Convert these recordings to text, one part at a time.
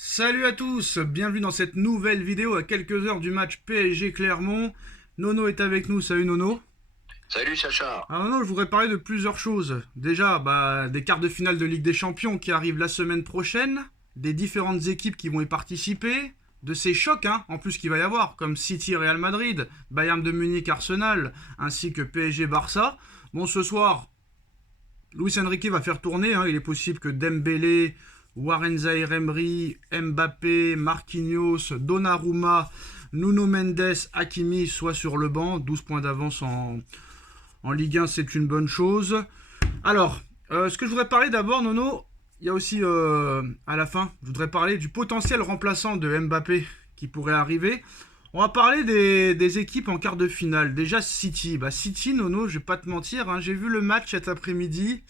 Salut à tous, bienvenue dans cette nouvelle vidéo à quelques heures du match PSG Clermont. Nono est avec nous, salut Nono. Salut Sacha. Alors Nono, je voudrais parler de plusieurs choses. Déjà, des quarts de finale de Ligue des Champions qui arrivent la semaine prochaine, des différentes équipes qui vont y participer, de ces chocs en plus qu'il va y avoir, comme City Real Madrid, Bayern de Munich Arsenal, ainsi que PSG Barça. Bon, ce soir, Luis Enrique va faire tourner, il est possible que Dembélé, Warren Zaïre-Emery, Mbappé, Marquinhos, Donnarumma, Nuno Mendes, Hakimi soient sur le banc. 12 points d'avance en Ligue 1, c'est une bonne chose. Alors, ce que je voudrais parler d'abord, Nono, il y a aussi à la fin, je voudrais parler du potentiel remplaçant de Mbappé qui pourrait arriver. On va parler des équipes en quart de finale. Déjà City. City, Nono, je vais pas te mentir, j'ai vu le match cet après-midi.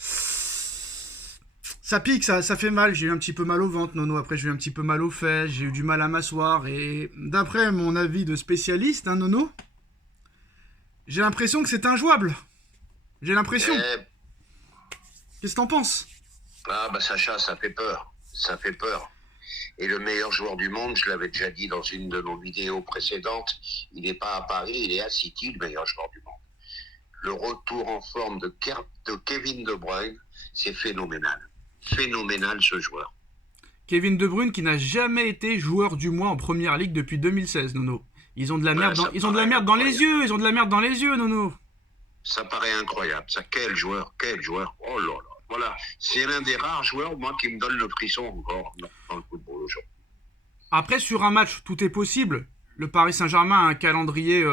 Ça pique, ça fait mal. J'ai eu un petit peu mal au ventre, Nono. Après, j'ai eu un petit peu mal aux fesses. J'ai eu du mal à m'asseoir. Et d'après mon avis de spécialiste, Nono, j'ai l'impression que c'est injouable. J'ai l'impression. Qu'est-ce que t'en penses? Sacha, ça fait peur. Ça fait peur. Et le meilleur joueur du monde, je l'avais déjà dit dans une de nos vidéos précédentes, il n'est pas à Paris, il est à City, le meilleur joueur du monde. Le retour en forme de Kevin De Bruyne, c'est phénoménal. Phénoménal ce joueur. Kevin De Bruyne qui n'a jamais été joueur du mois en première ligue depuis 2016, Nono. Ils ont de la merde, dans les yeux. Ils ont de la merde dans les yeux, Nono. Ça paraît incroyable. Ça, quel joueur. Oh là là. Voilà, c'est l'un des rares joueurs, moi, qui me donne le frisson encore dans le football aujourd'hui. Après, sur un match, tout est possible. Le Paris Saint-Germain a un calendrier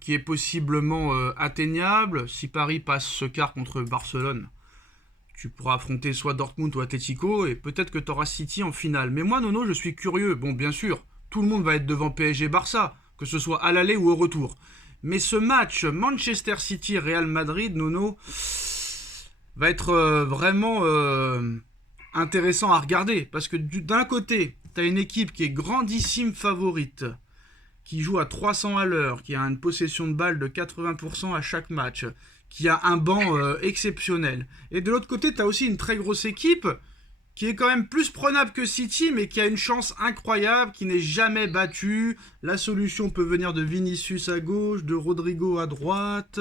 qui est possiblement atteignable. Si Paris passe ce quart contre Barcelone, tu pourras affronter soit Dortmund ou Atlético, et peut-être que tu auras City en finale. Mais moi, Nono, je suis curieux. Bon, bien sûr, tout le monde va être devant PSG-Barça, que ce soit à l'aller ou au retour. Mais ce match Manchester City-Real Madrid, Nono, va être vraiment intéressant à regarder. Parce que d'un côté, tu as une équipe qui est grandissime favorite, qui joue à 300 à l'heure, qui a une possession de balle de 80% à chaque match, qui a un banc exceptionnel. Et de l'autre côté, tu as aussi une très grosse équipe qui est quand même plus prenable que City, mais qui a une chance incroyable, qui n'est jamais battue. La solution peut venir de Vinicius à gauche, de Rodrigo à droite,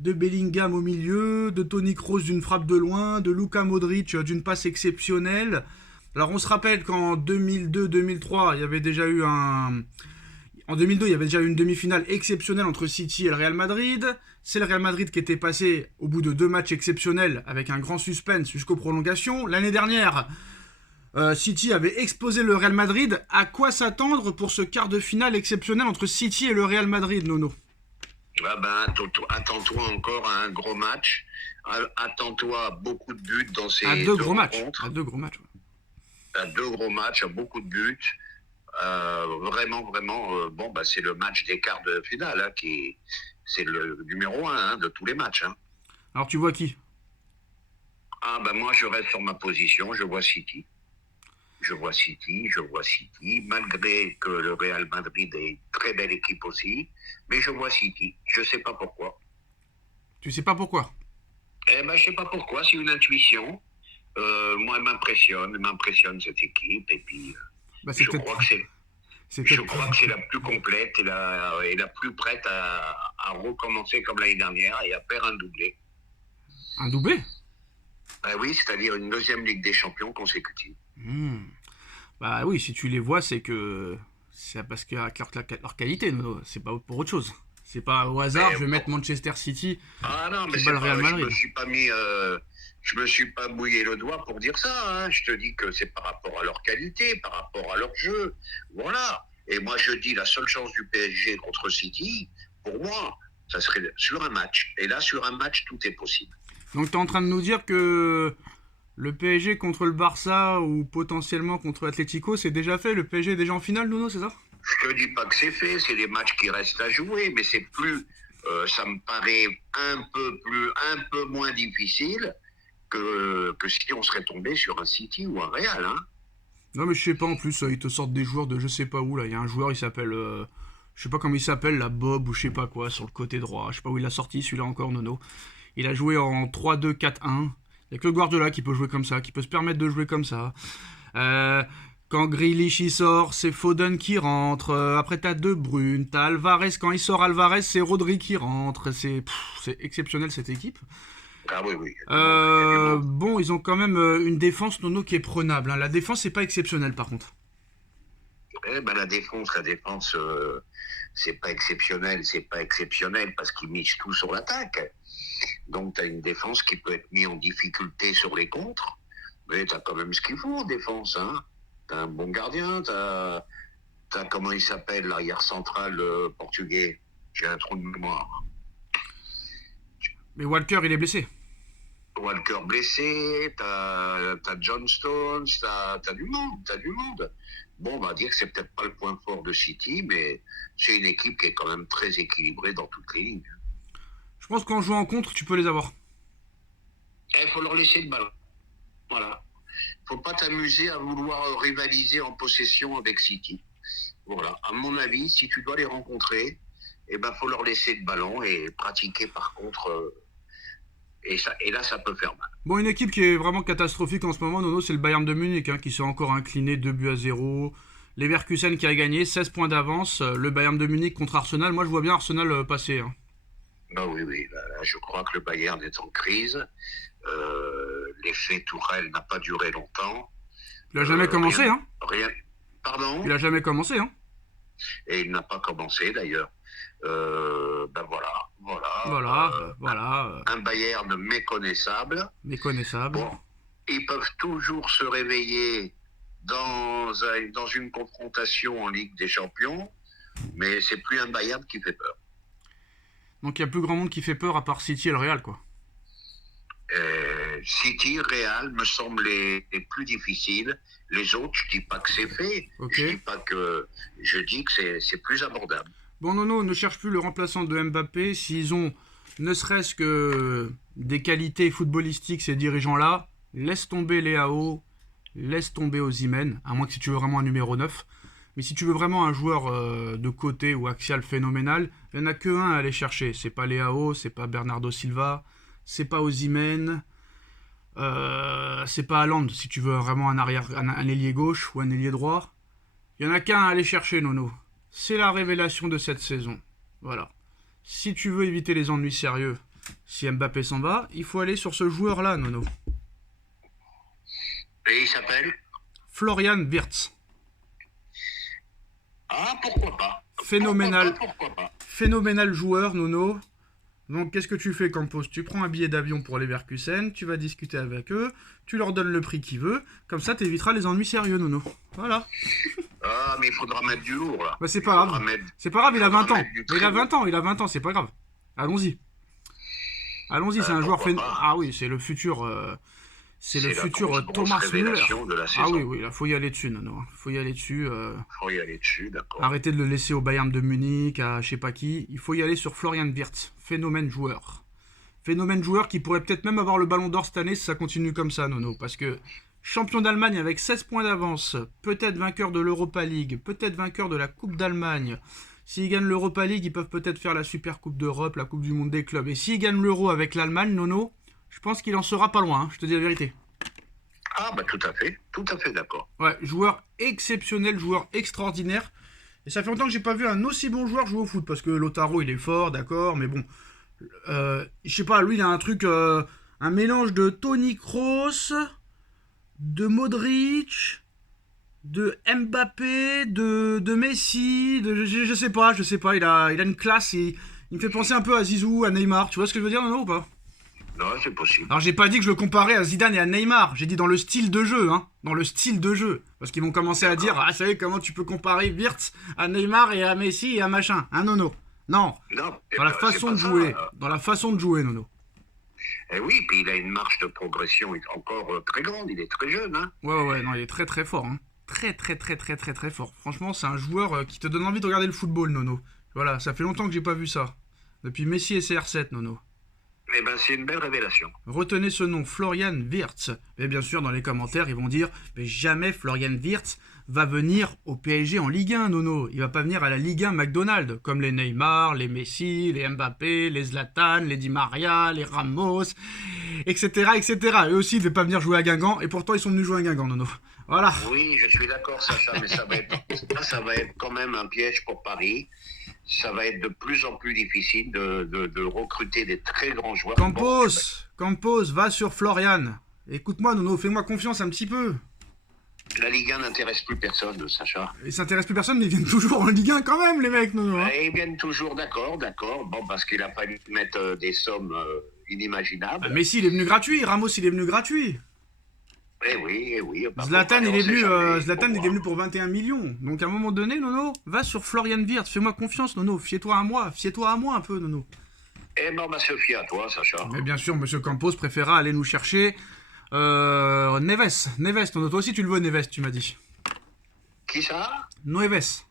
de Bellingham au milieu, de Toni Kroos d'une frappe de loin, de Luka Modric d'une passe exceptionnelle. Alors on se rappelle qu'en 2002-2003, il y avait déjà eu En 2002, il y avait déjà eu une demi-finale exceptionnelle entre City et le Real Madrid. C'est le Real Madrid qui était passé au bout de 2 matchs exceptionnels avec un grand suspense jusqu'aux prolongations. L'année dernière, City avait explosé le Real Madrid. À quoi s'attendre pour ce quart de finale exceptionnel entre City et le Real Madrid, Nono? Attends-toi encore à un gros match. Attends-toi à beaucoup de buts dans ces À deux gros matchs. À deux gros matchs. À 2 gros matchs, à beaucoup de buts. Vraiment, c'est le match des quarts de finale c'est le numéro 1 de tous les matchs. Alors tu vois qui? Moi je reste sur ma position, je vois City. Malgré que le Real Madrid est une très belle équipe aussi, mais je vois City. Je sais pas pourquoi. Tu sais pas pourquoi? Je sais pas pourquoi, c'est une intuition. Moi, elle m'impressionne cette équipe, et puis je crois que c'est la plus complète et la plus prête à recommencer comme l'année dernière et à faire un doublé. Un doublé? Oui, c'est-à-dire une deuxième Ligue des Champions consécutive. Oui, si tu les vois, c'est parce qu'il y a leur qualité, Nono. C'est pas pour autre chose. C'est pas au hasard, je vais mettre Manchester City. Non, mais le Real Madrid. Je me suis pas mouillé le doigt pour dire ça. Je te dis que c'est par rapport à leur qualité, par rapport à leur jeu. Voilà. Et moi, je dis la seule chance du PSG contre City, pour moi, ça serait sur un match. Et là, sur un match, tout est possible. Donc, tu es en train de nous dire que le PSG contre le Barça ou potentiellement contre l'Atlético, c'est déjà fait? Le PSG est déjà en finale, Nono, c'est ça? Je te dis pas que c'est fait, c'est des matchs qui restent à jouer, mais c'est plus, ça me paraît un peu moins difficile que si on serait tombé sur un City ou un Real. Non, mais je sais pas, en plus, ils te sortent des joueurs de je sais pas où, là. Il y a un joueur, il s'appelle, je sais pas comment il s'appelle, la Bob ou je sais pas quoi, sur le côté droit. Je sais pas où il a sorti, celui-là encore, Nono. Il a joué en 3-2-4-1. Il y a que le Guardiola qui peut jouer comme ça, qui peut se permettre de jouer comme ça. Quand Grealish il sort, c'est Foden qui rentre. Après t'as De Bruyne, t'as Alvarez. Quand il sort Alvarez, c'est Rodri qui rentre. C'est exceptionnel cette équipe. Ah oui, oui. Il y a du monde. Bon, ils ont quand même une défense, Nono, qui est prenable, hein. La défense, c'est pas exceptionnel par contre. Eh ben, la défense, c'est pas exceptionnel. C'est pas exceptionnel parce qu'ils misent tout sur l'attaque. Donc, tu as une défense qui peut être mise en difficulté sur les contres. Mais tu as quand même ce qu'il faut en défense. Hein. Tu as un bon gardien. Tu as, comment il s'appelle, l'arrière central portugais. J'ai un trou de mémoire. Mais Walker, il est blessé. Walker blessé, t'as John Stones, t'as du monde, t'as du monde. Bon, on va dire que c'est peut-être pas le point fort de City, mais c'est une équipe qui est quand même très équilibrée dans toutes les lignes. Je pense qu'en jouant en contre, tu peux les avoir. Il faut leur laisser le ballon. Voilà. Faut pas t'amuser à vouloir rivaliser en possession avec City. Voilà. À mon avis, si tu dois les rencontrer, eh ben, faut leur laisser le ballon et pratiquer par contre. Et là, ça peut faire mal. Bon, une équipe qui est vraiment catastrophique en ce moment, Nono, c'est le Bayern de Munich, hein, qui s'est encore incliné 2-0. Leverkusen qui a gagné, 16 points d'avance. Le Bayern de Munich contre Arsenal. Moi, je vois bien Arsenal passer, hein. Ben oui, oui. Là, je crois que le Bayern est en crise. L'effet Tourelle n'a pas duré longtemps. Il a jamais commencé, rien, hein. Rien. Pardon. Il a jamais commencé, hein. Et il n'a pas commencé d'ailleurs. Ben voilà. Un Bayern méconnaissable. Méconnaissable. Bon, ils peuvent toujours se réveiller dans une confrontation en Ligue des Champions, mais c'est plus un Bayern qui fait peur. Donc il y a plus grand monde qui fait peur à part City et le Real, quoi. City, Real me semblent les plus difficiles. Les autres, je dis pas que c'est fait. Okay. Je dis que c'est plus abordable. Bon, Nono, ne cherche plus le remplaçant de Mbappé. S'ils ont ne serait-ce que des qualités footballistiques, ces dirigeants-là, laisse tomber Leao, laisse tomber Osimhen, à moins que si tu veux vraiment un numéro 9. Mais si tu veux vraiment un joueur de côté ou axial phénoménal, il n'y en a que un à aller chercher. C'est pas Leao, c'est pas Bernardo Silva, c'est pas Osimhen, c'est pas Haaland si tu veux vraiment un ailier gauche ou un ailier droit. Il n'y en a qu'un à aller chercher, Nono. C'est la révélation de cette saison. Voilà. Si tu veux éviter les ennuis sérieux, si Mbappé s'en va, il faut aller sur ce joueur-là, Nono. Et il s'appelle Florian Wirtz. Ah, pourquoi pas. Phénoménal. Pourquoi pas. Phénoménal joueur, Nono. Donc, qu'est-ce que tu fais, Campos? Tu prends un billet d'avion pour les Leverkusen, tu vas discuter avec eux, tu leur donnes le prix qu'ils veulent, comme ça, t'éviteras les ennuis sérieux, Nono. Voilà. Ah, mais il faudra mettre du lourd, là. Bah, c'est pas grave. C'est pas grave, il a 20 ans. Il a 20 ans, c'est pas grave. Allons-y. Allons-y, c'est un joueur phénoménal. Ah oui, c'est le futur... C'est le futur Thomas Müller. Ah oui, oui, il faut y aller dessus, Nono. Faut y aller dessus. Faut y aller dessus, d'accord. Arrêtez de le laisser au Bayern de Munich, à je sais pas qui. Il faut y aller sur Florian Wirtz. Phénomène joueur. Phénomène joueur qui pourrait peut-être même avoir le ballon d'or cette année si ça continue comme ça, Nono. Parce que champion d'Allemagne avec 16 points d'avance, peut-être vainqueur de l'Europa League, peut-être vainqueur de la Coupe d'Allemagne. S'ils gagnent l'Europa League, ils peuvent peut-être faire la Super Coupe d'Europe, la Coupe du Monde des clubs. Et s'ils gagnent l'Euro avec l'Allemagne, Nono, je pense qu'il en sera pas loin, hein, je te dis la vérité. Ah bah tout à fait d'accord. Ouais, joueur exceptionnel, joueur extraordinaire. Et ça fait longtemps que j'ai pas vu un aussi bon joueur jouer au foot, parce que Lautaro il est fort, d'accord, mais bon, je sais pas, lui il a un truc, un mélange de Toni Kroos, de Modric, de Mbappé, de Messi, je sais pas, il a une classe, il me fait penser un peu à Zizou, à Neymar, tu vois ce que je veux dire, non ou pas? Non, c'est possible. Alors j'ai pas dit que je le comparais à Zidane et à Neymar, j'ai dit dans le style de jeu, hein, dans le style de jeu. Parce qu'ils vont commencer à dire, ah, ça y est, comment tu peux comparer Wirtz à Neymar et à Messi et à machin, hein, Nono. Non, dans la façon de jouer, dans la façon de jouer, Nono. Eh oui, puis il a une marge de progression encore très grande, il est très jeune, hein. Ouais, non, il est très très fort, hein. Très fort. Franchement, c'est un joueur qui te donne envie de regarder le football, Nono. Voilà, ça fait longtemps que j'ai pas vu ça. Depuis Messi et CR7, Nono. Eh ben, c'est une belle révélation. Retenez ce nom, Florian Wirtz. Et bien sûr, dans les commentaires, ils vont dire mais jamais Florian Wirtz va venir au PSG en Ligue 1, Nono. Il va pas venir à la Ligue 1 McDonald's, comme les Neymar, les Messi, les Mbappé, les Zlatan, les Di Maria, les Ramos, etc. Eux aussi, ils ne devaient pas venir jouer à Guingamp, et pourtant, ils sont venus jouer à Guingamp, Nono. Voilà. Oui, je suis d'accord, Sacha, mais ça va être quand même un piège pour Paris. Ça va être de plus en plus difficile de recruter des très grands joueurs. Campos, Campos, va sur Florian. Écoute-moi, Nono, fais-moi confiance un petit peu. La Ligue 1 n'intéresse plus personne, Sacha. Ils s'intéressent plus personne, mais ils viennent toujours en Ligue 1 quand même, les mecs, Nono. Hein. Ils viennent toujours, d'accord. Bon, parce qu'il a fallu mettre des sommes inimaginables. Messi, il est venu gratuit. Ramos, il est venu gratuit. Eh oui. Zlatan, il est venu pour 21 millions. Donc à un moment donné, Nono, va sur Florian Wirtz. Fais-moi confiance, Nono. Fiez-toi à moi. Fiez-toi à moi un peu, Nono. Eh ben, on va se fier à toi, Sacha. Mais bien sûr, Monsieur Campos préférera aller nous chercher Neves. Neves, Nono. Toi aussi, tu le veux, Neves, tu m'as dit. Qui ça? Neves.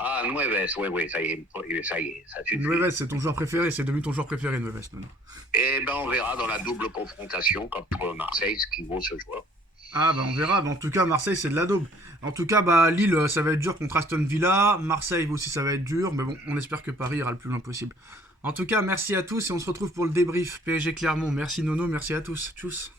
Ah, Nueves, oui, ça y est, ça suffit. Neves, c'est ton joueur préféré. C'est devenu ton joueur préféré, Neves, Nono. Eh ben, on verra dans la double confrontation contre Marseille ce qui vaut ce joueur. Ah bah on verra, en tout cas Marseille c'est de la daube. En tout cas bah Lille ça va être dur contre Aston Villa, Marseille aussi ça va être dur, mais bon on espère que Paris ira le plus loin possible. En tout cas merci à tous et on se retrouve pour le débrief PSG Clermont. Merci Nono, merci à tous, tchuss.